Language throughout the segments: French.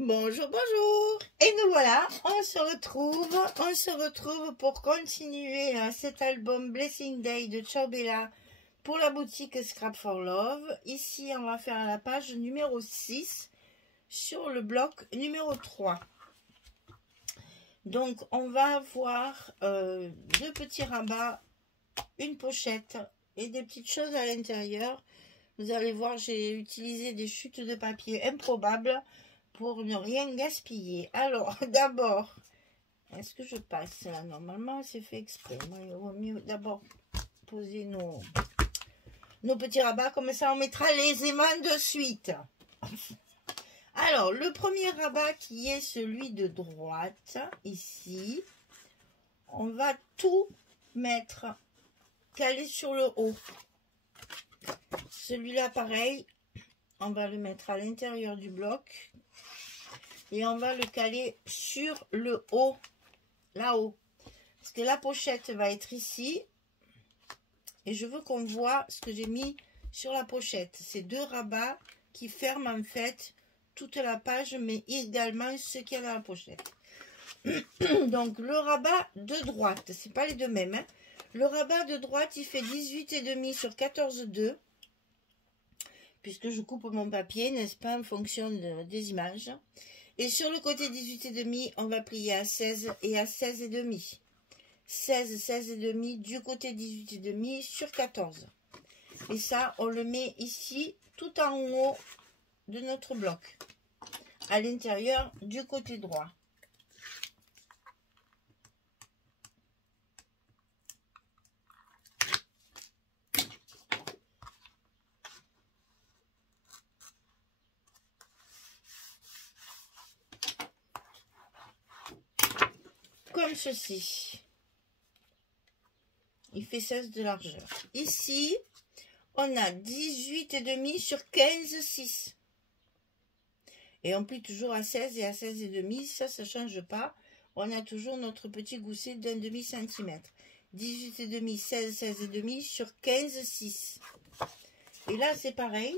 Bonjour, bonjour. Et nous voilà, on se retrouve pour continuer cet album Blessing Day de Ciao Bella pour la boutique Scrap for Love. Ici, on va faire la page numéro 6 sur le bloc numéro 3. Donc, on va voir deux petits rabats, une pochette et des petites choses à l'intérieur. Vous allez voir, j'ai utilisé des chutes de papier improbables pour ne rien gaspiller. Alors, d'abord, est-ce que je passe là? Normalement, c'est fait exprès. Moi, il vaut mieux d'abord poser nos petits rabats. Comme ça, on mettra les aimants de suite. Alors, le premier rabat qui est celui de droite, ici, on va tout mettre calé sur le haut. Celui-là, pareil, on va le mettre à l'intérieur du bloc. Et on va le caler sur le haut, là-haut. Parce que la pochette va être ici. Et je veux qu'on voit ce que j'ai mis sur la pochette. C'est deux rabats qui ferment en fait toute la page, mais également ce qu'il y a dans la pochette. Donc le rabat de droite, c'est pas les deux mêmes. Hein. Le rabat de droite, il fait 18,5 sur 14,2. Puisque je coupe mon papier, n'est-ce pas, en fonction des images. Et sur le côté 18,5, on va plier à 16 et à 16,5. 16, 16,5 du côté 18,5 sur 14. Et ça, on le met ici, tout en haut de notre bloc. À l'intérieur du côté droit. Comme ceci. Il fait 16 de largeur. Ici, on a 18,5 sur 15,6. Et on plie toujours à 16 et à 16,5. Ça ne change pas. On a toujours notre petit gousset d'un demi-centimètre. 18,5, 16, 16,5 sur 15,6. Et là, c'est pareil.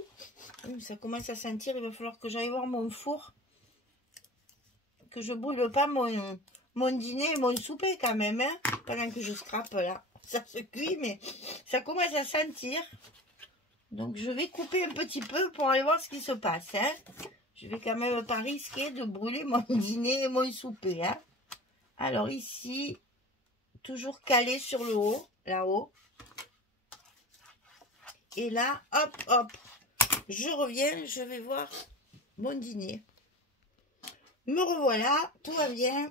Ça commence à sentir. Il va falloir que j'aille voir mon four. Que je ne brûle pas mon dîner et mon souper quand même, hein, pendant que je scrape là. Ça se cuit, mais ça commence à sentir. Donc, je vais couper un petit peu pour aller voir ce qui se passe. Hein. Je vais quand même pas risquer de brûler mon dîner et mon souper. Hein. Alors, ici, toujours calé sur le haut, là-haut. Et là, hop, hop, je reviens, je vais voir mon dîner. Me revoilà, tout va bien.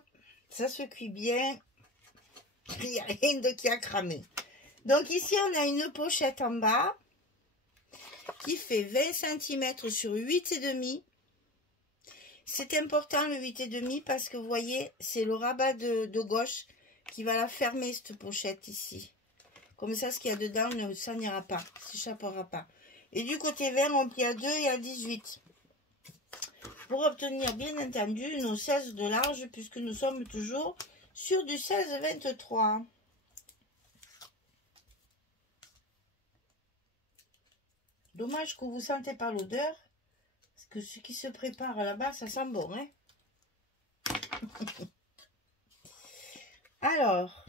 Ça se cuit bien. Il n'y a rien de qui a cramé. Donc ici, on a une pochette en bas qui fait 20 cm sur 8,5. C'est important le 8,5 parce que vous voyez, c'est le rabat de gauche qui va la fermer, cette pochette ici. Comme ça, ce qu'il y a dedans ne s'en ira pas, ne s'échappera pas. Et du côté vert, on plie à 2 et à 18. Pour obtenir bien entendu nos 16 de large, puisque nous sommes toujours sur du 16,23. Dommage que vous ne sentez pas l'odeur, parce que ce qui se prépare là-bas, ça sent bon. Hein. Alors,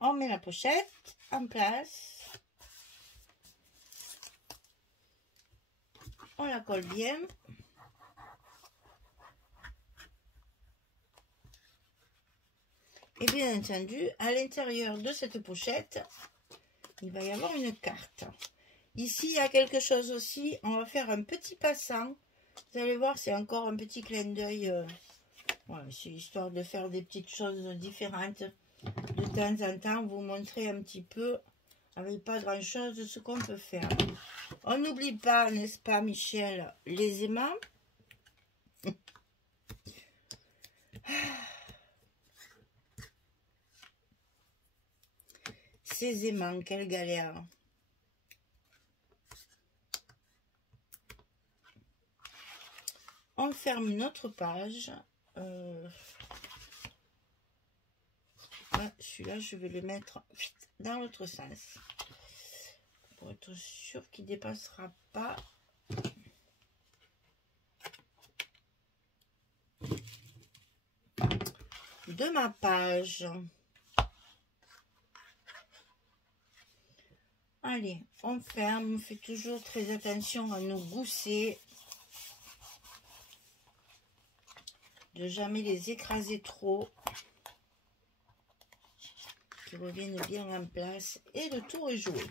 on met la pochette en place. On la colle bien. Et bien entendu, à l'intérieur de cette pochette, il va y avoir une carte. Ici, il y a quelque chose aussi. On va faire un petit passant. Vous allez voir, c'est encore un petit clin d'œil. Voilà, c'est histoire de faire des petites choses différentes. De temps en temps, vous montrer un petit peu, avec pas grand-chose, de ce qu'on peut faire. On n'oublie pas, n'est-ce pas, Michel, les aimants. Ces aimants, quelle galère. On ferme notre page. Celui-là, je vais le mettre dans l'autre sens. Pour être sûr qu'il ne dépassera pas. de ma page. Allez, on ferme, on fait toujours très attention à nos goussets, de jamais les écraser trop, qu'ils reviennent bien en place et de tout rejouer.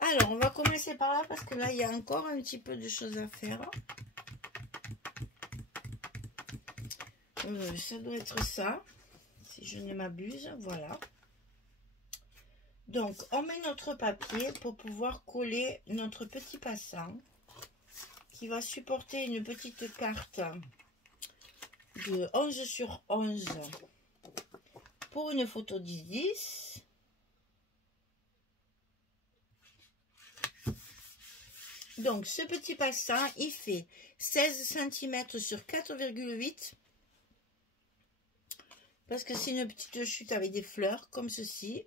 Alors, on va commencer par là parce que là, il y a encore un petit peu de choses à faire. Ça doit être ça, si je ne m'abuse, voilà. Donc, on met notre papier pour pouvoir coller notre petit passant qui va supporter une petite carte de 11 sur 11 pour une photo 10-10. Donc, ce petit passant, il fait 16 cm sur 4,8 parce que c'est une petite chute avec des fleurs comme ceci.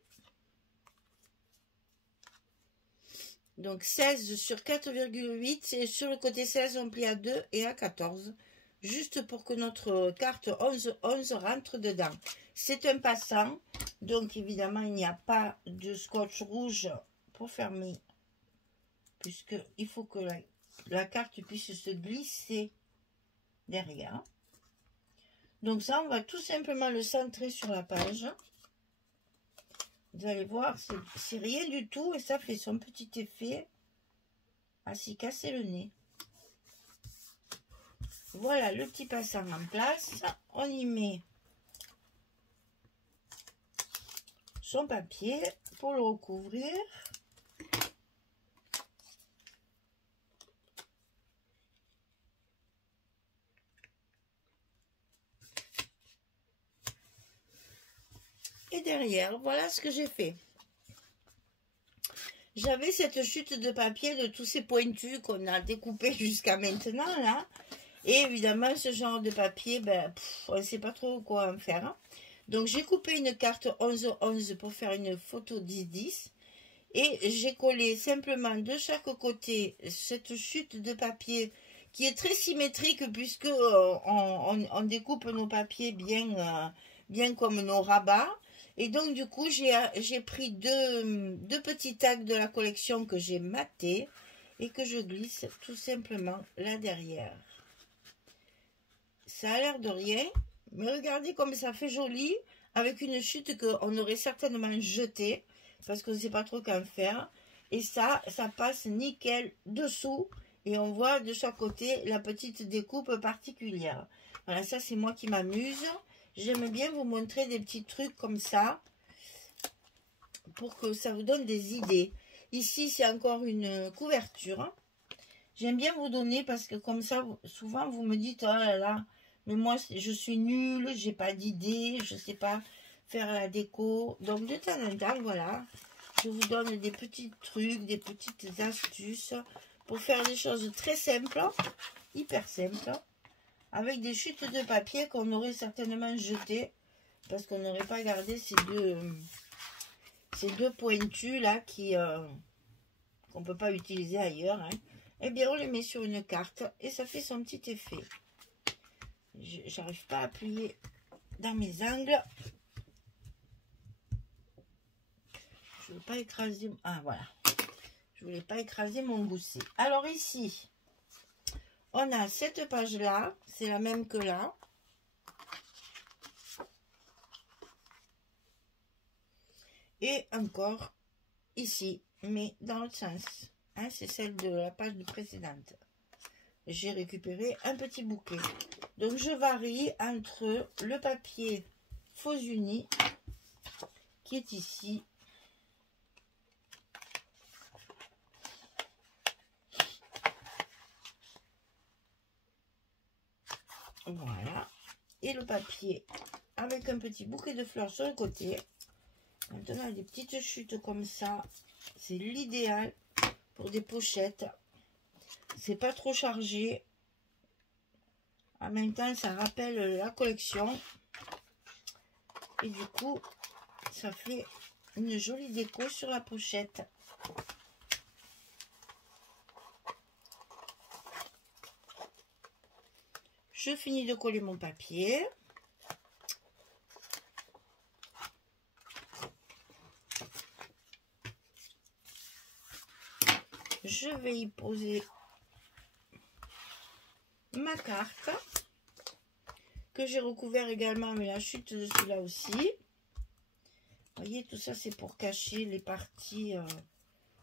Donc 16 sur 4,8 et sur le côté 16 on plie à 2 et à 14 juste pour que notre carte 11 rentre dedans. C'est un passant, donc évidemment il n'y a pas de scotch rouge pour fermer puisque il faut que la carte puisse se glisser derrière. Donc ça on va tout simplement le centrer sur la page. Vous allez voir, c'est rien du tout et ça fait son petit effet à s'y casser le nez. Voilà le petit passant en place. On y met son papier pour le recouvrir. Et derrière, voilà ce que j'ai fait. J'avais cette chute de papier de tous ces pointus qu'on a découpés jusqu'à maintenant, là. Et évidemment, ce genre de papier, ben, on ne sait pas trop quoi en faire. Hein. Donc, j'ai coupé une carte 11-11 pour faire une photo 10-10. Et j'ai collé simplement de chaque côté cette chute de papier qui est très symétrique puisque on découpe nos papiers bien comme nos rabats. Et donc, du coup, j'ai pris deux petits tags de la collection que j'ai matés et que je glisse tout simplement là derrière. Ça a l'air de rien, mais regardez comme ça fait joli avec une chute qu'on aurait certainement jetée parce qu'on ne sait pas trop qu'en faire. Et ça passe nickel dessous et on voit de chaque côté la petite découpe particulière. Voilà, ça c'est moi qui m'amuse. J'aime bien vous montrer des petits trucs comme ça pour que ça vous donne des idées. Ici, c'est encore une couverture. J'aime bien vous donner parce que comme ça, souvent vous me dites, oh là là, mais moi je suis nulle, j'ai pas d'idée, je sais pas faire la déco. Donc de temps en temps, voilà, je vous donne des petits trucs, des petites astuces pour faire des choses très simples, hyper simples. Avec des chutes de papier qu'on aurait certainement jetées parce qu'on n'aurait pas gardé ces deux pointus là qu'on ne peut pas utiliser ailleurs. Hein. Eh bien, on les met sur une carte et ça fait son petit effet. J'arrive pas à appuyer dans mes angles. Je ne veux pas écraser. Ah, voilà. Je voulais pas écraser mon gousset. Alors ici, on a cette page-là, c'est la même que là. Et encore ici, mais dans l'autre sens. Hein, c'est celle de la page précédente. J'ai récupéré un petit bouquet. Donc je varie entre le papier faux uni qui est ici. Voilà. Et le papier avec un petit bouquet de fleurs sur le côté. Maintenant, des petites chutes comme ça. C'est l'idéal pour des pochettes. C'est pas trop chargé. En même temps, ça rappelle la collection. Et du coup, ça fait une jolie déco sur la pochette. Je finis de coller mon papier. je vais y poser ma carte que j'ai recouvert également avec la chute de celui-là aussi. Vous voyez, tout ça c'est pour cacher les parties,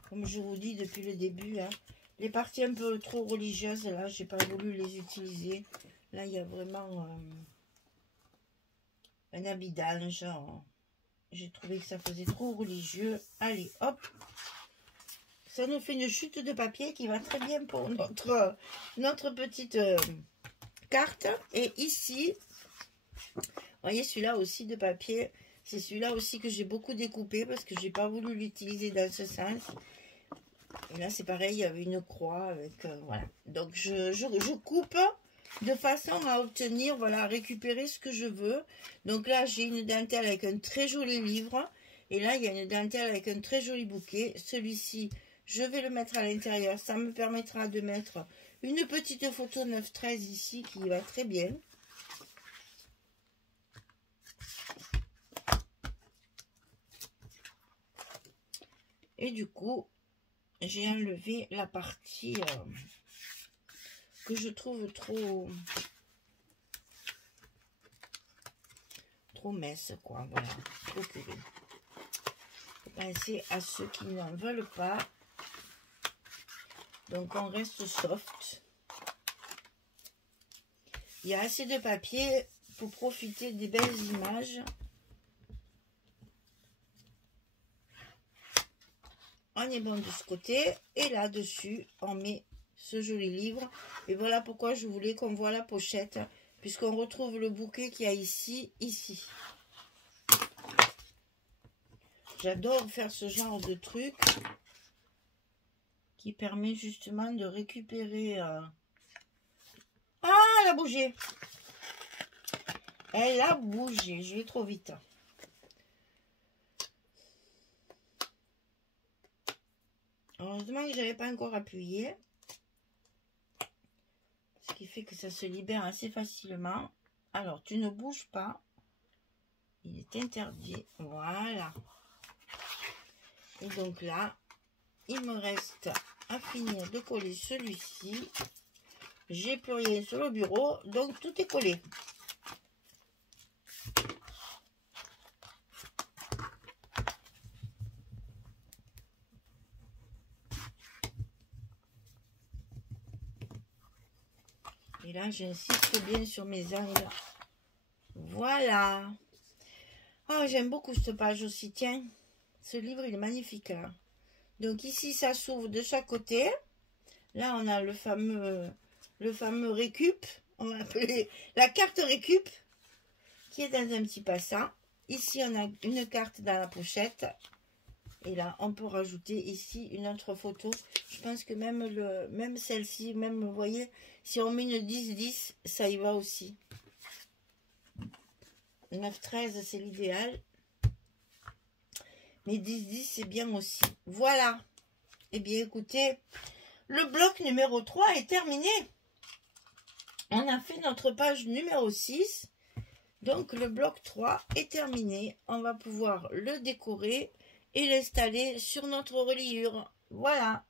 comme je vous dis depuis le début, hein, les parties un peu trop religieuses. Là, j'ai pas voulu les utiliser. Là, il y a vraiment un habit d'ange. J'ai trouvé que ça faisait trop religieux. Allez, hop. Ça nous fait une chute de papier qui va très bien pour notre petite carte. Et ici, vous voyez, celui-là aussi de papier. C'est celui-là aussi que j'ai beaucoup découpé parce que j'ai pas voulu l'utiliser dans ce sens. Et là, c'est pareil, il y avait une croix avec... voilà. Donc, je coupe de façon à obtenir, voilà, à récupérer ce que je veux. Donc là, j'ai une dentelle avec un très joli livre. Et là, il y a une dentelle avec un très joli bouquet. Celui-ci, je vais le mettre à l'intérieur. Ça me permettra de mettre une petite photo 9-13 ici qui va très bien. Et du coup, j'ai enlevé la partie que je trouve trop mince, quoi. Voilà, trop curé. Faut penser à ceux qui n'en veulent pas. Donc, on reste soft. Il y a assez de papier pour profiter des belles images. On est bon de ce côté. Et là-dessus, on met ce joli livre. Et voilà pourquoi je voulais qu'on voit la pochette. Puisqu'on retrouve le bouquet qu'il y a ici. J'adore faire ce genre de truc. Qui permet justement de récupérer... Ah, elle a bougé. Elle a bougé. Je vais trop vite. Heureusement que je n'avais pas encore appuyé. Ce qui fait que ça se libère assez facilement. Alors, tu ne bouges pas. Il est interdit. Voilà. Et donc là, il me reste à finir de coller celui-ci. J'ai plus rien sur le bureau, donc tout est collé. Et là, j'insiste bien sur mes angles. Voilà. Oh, j'aime beaucoup cette page aussi. Tiens, ce livre, il est magnifique. Hein. Donc ici, ça s'ouvre de chaque côté. Là, on a le fameux récup. On va appeler la carte récup. Qui est dans un petit passant. Ici, on a une carte dans la pochette. Et là, on peut rajouter ici une autre photo. Je pense que même celle-ci, même, vous voyez, si on met une 10-10, ça y va aussi. 9-13, c'est l'idéal. Mais 10-10, c'est bien aussi. Voilà. Eh bien, écoutez, le bloc numéro 3 est terminé. On a fait notre page numéro 6. Donc, le bloc 3 est terminé. On va pouvoir le décorer et l'installer sur notre reliure. Voilà.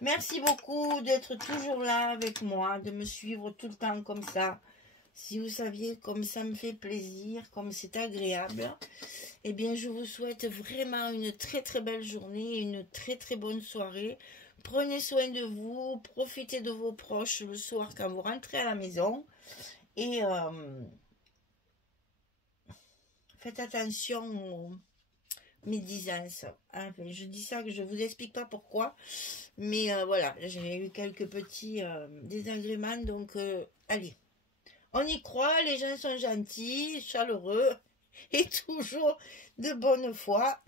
Merci beaucoup d'être toujours là avec moi, de me suivre tout le temps comme ça. Si vous saviez comme ça me fait plaisir, comme c'est agréable, eh bien je vous souhaite vraiment une très très belle journée, une très très bonne soirée. Prenez soin de vous, profitez de vos proches le soir quand vous rentrez à la maison. Et faites attention aux médisances. Hein. Je dis ça, que je vous explique pas pourquoi. Mais voilà, j'ai eu quelques petits désagréments. Donc, allez. On y croit, les gens sont gentils, chaleureux et toujours de bonne foi.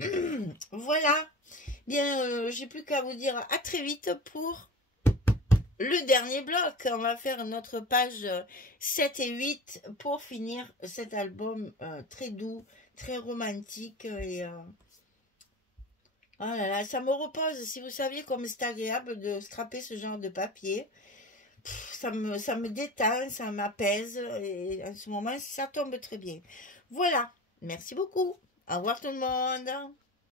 Voilà. Bien, j'ai plus qu'à vous dire à très vite pour le dernier bloc. On va faire notre page 7 et 8 pour finir cet album très doux, très romantique. Et oh là là, ça me repose. Si vous saviez comme c'est agréable de strapper ce genre de papier. Ça me détend, ça m'apaise et en ce moment ça tombe très bien. Voilà, merci beaucoup. Au revoir tout le monde.